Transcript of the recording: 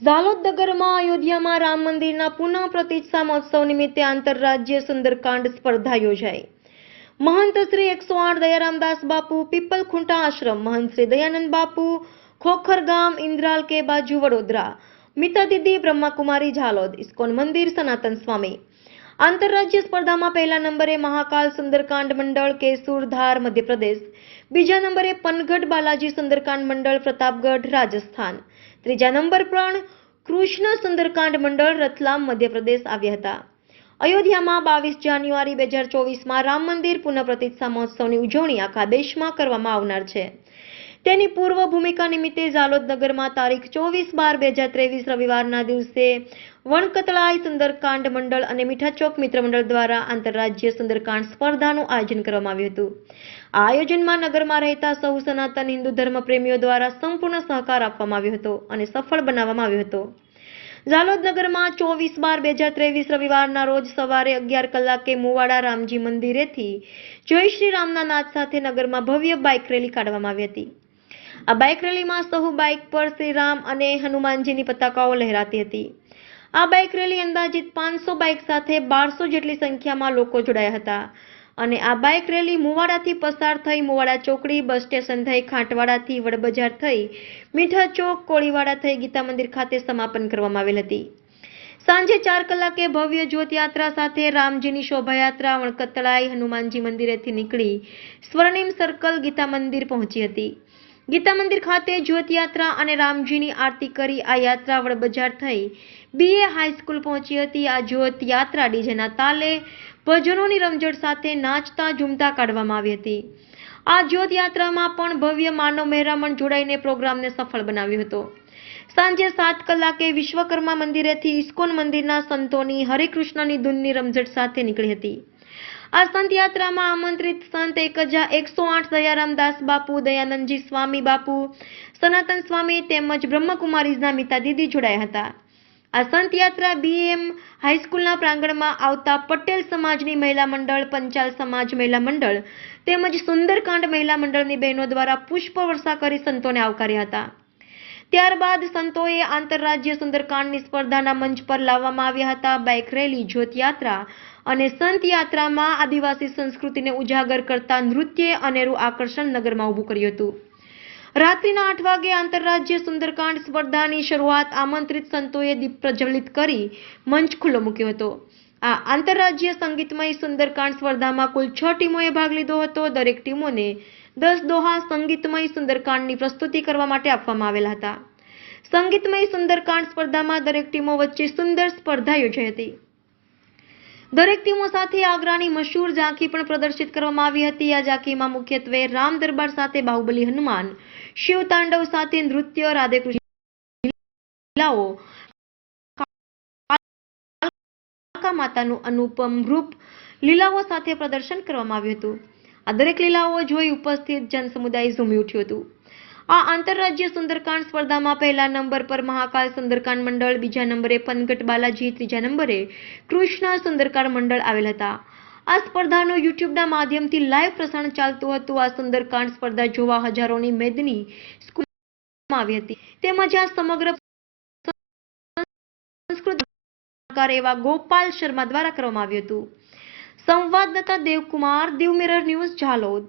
ઝાલોદ નગરમાં અયોધ્યામાં રામ મંદિરના પુનઃ પ્રતિષ્ઠા મહોત્સવ નિમિત્તે આંતરરાજ્ય સુંદરકાંડ સ્પર્ધા યોજાઈ। महंत श्री 108 दयारामदास बापू पीपलखुंटा आश्रम, महंत श्री दयानंद बापू खोखर गाम इंद्राल के बाजू वडोदरा, मीता दीदी ब्रह्माकुमारी झालोद, इस्कोन मंदिर सनातन स्वामी। आंतरराज्य स्पर्धा में पहला नंबरे महाकाल सुंदरकांड मंडल केसूरधार मध्य प्रदेश, बीजा नंबरे पनगढ़ बालाजी सुंदरकांड मंडल प्रतापगढ़ राजस्थान, त्रीजा नंबर पर कृष्ण सुंदरकांड मंडल रतलाम मध्य प्रदेश आव्या हता। अयोध्याમાં 22 જાન્યુઆરી 2024 રામ મંદિર પુનઃ પ્રતિષ્ઠા મહોત્સવની ઉજવણી આખા દેશમાં કરવામાં આવનાર છે। તેની પૂર્વ ભૂમિકા નિમિત્તે ઝાલોદ નગરમાં તારીખ 24/12/2023 રવિવારના દિવસે વણકતળાઈ સુંદરકાંડ મંડળ અને મીઠાચોક મિત્ર મંડળ દ્વારા આંતરરાજ્ય સુંદરકાંડ સ્પર્ધાનું આયોજન કરવામાં આવ્યું હતું। આ આયોજનમાં નગરમાં રહેતા સૌ સનાતન હિન્દુ ધર્મ પ્રેમીઓ દ્વારા સંપૂર્ણ સહકાર આપવામાં આવ્યો હતો અને સફળ બનાવવામાં આવ્યો હતો। ઝાલોદ નગરમાં 24/12/2023 રવિવારના રોજ સવારે 11 કલાકે મુવાડા રામજી મંદિરેથી જય શ્રી રામના નાદ સાથે નગરમાં ભવ્ય બાઇક રેલી કાઢવામાં આવી હતી। આ બાઇક રેલીમાં સહુ બાઇક પર શ્રી રામ અને હનુમાનજીની પતાકાઓ લહેરાતી હતી। આ બાઇક રેલી અંદાજિત 500 બાઇક સાથે 1200 જેટલી સંખ્યામાં લોકો જોડાયા હતા અને આ બાઇક રેલી મુવાડાથી પસાર થઈ મુવાડા ચોકડી, બસ સ્ટેશન થઈ ખાંટવાડાથી વડબજાર થઈ મીઠા ચોક, કોળીવાડા થઈ ગીતા મંદિર ખાતે સમાપન કરવામાં આવેલ હતી। સાંજે 4 કલાકે ભવ્ય જ્યોત યાત્રા સાથે રામજીની શોભાયાત્રા વણકતળાઈ હનુમાનજી મંદિરેથી નીકળી સ્વર્ણિમ સર્કલ ગીતા મંદિર પહોંચી હતી। ગીતા મંદિર ખાતે જ્યોત यात्रा અને રામજીની આરતી કરી આ યાત્રા વડબજાર થઈ BA હાઈસ્કૂલ પહોંચી હતી। આ જ્યોત યાત્રા ડીજેના તાલે ભજનોની રમઝટ સાથે નાચતા ઝૂમતા કાઢવામાં આવી હતી। આ જ્યોત યાત્રામાં પણ ભવ્ય માનવ મહેરામણ જોડાઈને પ્રોગ્રામને સફળ બનાવ્યો હતો। સાંજે 7 કલાકે વિશ્વકર્મા મંદિરેથી ઇસ્કોન મંદિરના સંતોની હરિકૃષ્ણની ધૂનની રમઝટ સાથે નીકળી હતી। આ સંત યાત્રામાં આમંત્રિત સંત 108 દયારામદાસ બાપુ, દયાનંદજી સ્વામી બાપુ, સનાતન સ્વામી તેમજ બ્રહ્મકુમારીઝના મીતા દીદી જોડાયા હતા। આ સંત યાત્રા BM હાઈસ્કૂલના પ્રાંગણમાં આવતા પટેલ સમાજની મહિલા મંડળ, પંચાલ સમાજ મહિલા મંડળ તેમજ સુંદરકાંડ મહિલા મંડળની બહેનો દ્વારા પુષ્પવર્ષા કરી સંતોને આવકાર્યા હતા। ત્યારબાદ સંતોએ આંતરરાજ્ય સુંદરકાંડની સ્પર્ધાના મંચ પર લાવવામાં આવ્યા હતા। બાઇક રેલી, જ્યોત યાત્રા અને સંત યાત્રામાં આદિવાસી સંસ્કૃતિને ઉજાગર કરતા નૃત્યે અનેરું આકર્ષણ નગરમાં ઊભું કર્યું હતું। રાત્રિના 8 વાગે આંતરરાજ્ય સુંદરકાંડ સ્પર્ધાની શરૂઆત આમંત્રિત સંતોએ દીપ પ્રજ્વલિત કરી મંચ ખુલ્લો મૂક્યો હતો। આ આંતરરાજ્ય સંગીતમય સુંદરકાંડ સ્પર્ધામાં કુલ 6 ટીમોએ ભાગ લીધો હતો। દરેક ટીમોને 10 દોહા સંગીતમય સુંદરકાંડની પ્રસ્તુતિ કરવા માટે આપવામાં આવેલા હતા। સંગીતમય સુંદરકાંડ સ્પર્ધામાં દરેક ટીમો વચ્ચે સુંદર સ્પર્ધા યોજાઈ હતી। દરેક ટીમો સાથે આગ્રાની મશહૂર ઝાંખી પણ પ્રદર્શિત કરવામાં આવી હતી। આ ઝાંખીમાં મુખ્યત્વે રામ દરબાર સાથે બાહુબલી હનુમાન, શિવ તાંડવ સાથે નૃત્ય, રાધેકૃષ્ણ લીલાઓ, કાલિકા માતાનું અનુપમ રૂપ લીલાઓ સાથે પ્રદર્શન કરવામાં આવ્યું હતું। આ દરેક લીલાઓ જોઈ ઉપસ્થિત જનસમુદાય ઝૂમી ઉઠ્યું હતું। આ આંતરરાજ્ય સુંદરકાંડ સ્પર્ધામાં પહેલા નંબર પર મહાકાલ સુંદરકાંડ મંડળ, બીજા નંબરે પનગઢ બાલાજી, ત્રીજા નંબરે કૃષ્ણ સુંદરકાંડ મંડળ આવેલ હતા। આ સ્પર્ધાનું યુટ્યુબના માધ્યમથી લાઈવ પ્રસારણ ચાલતું હતું। આ સુંદરકાંડ સ્પર્ધા જોવા હજારોની મેદની સ્કૂલમાં આવી હતી તેમજ આ સમગ્ર સંસ્કૃત એવા ગોપાલ શર્મા દ્વારા કરવામાં આવ્યું હતું। સંવાદદાતા દેવકુમાર, દીવ મિરર ન્યૂઝ, ઝાલોદ।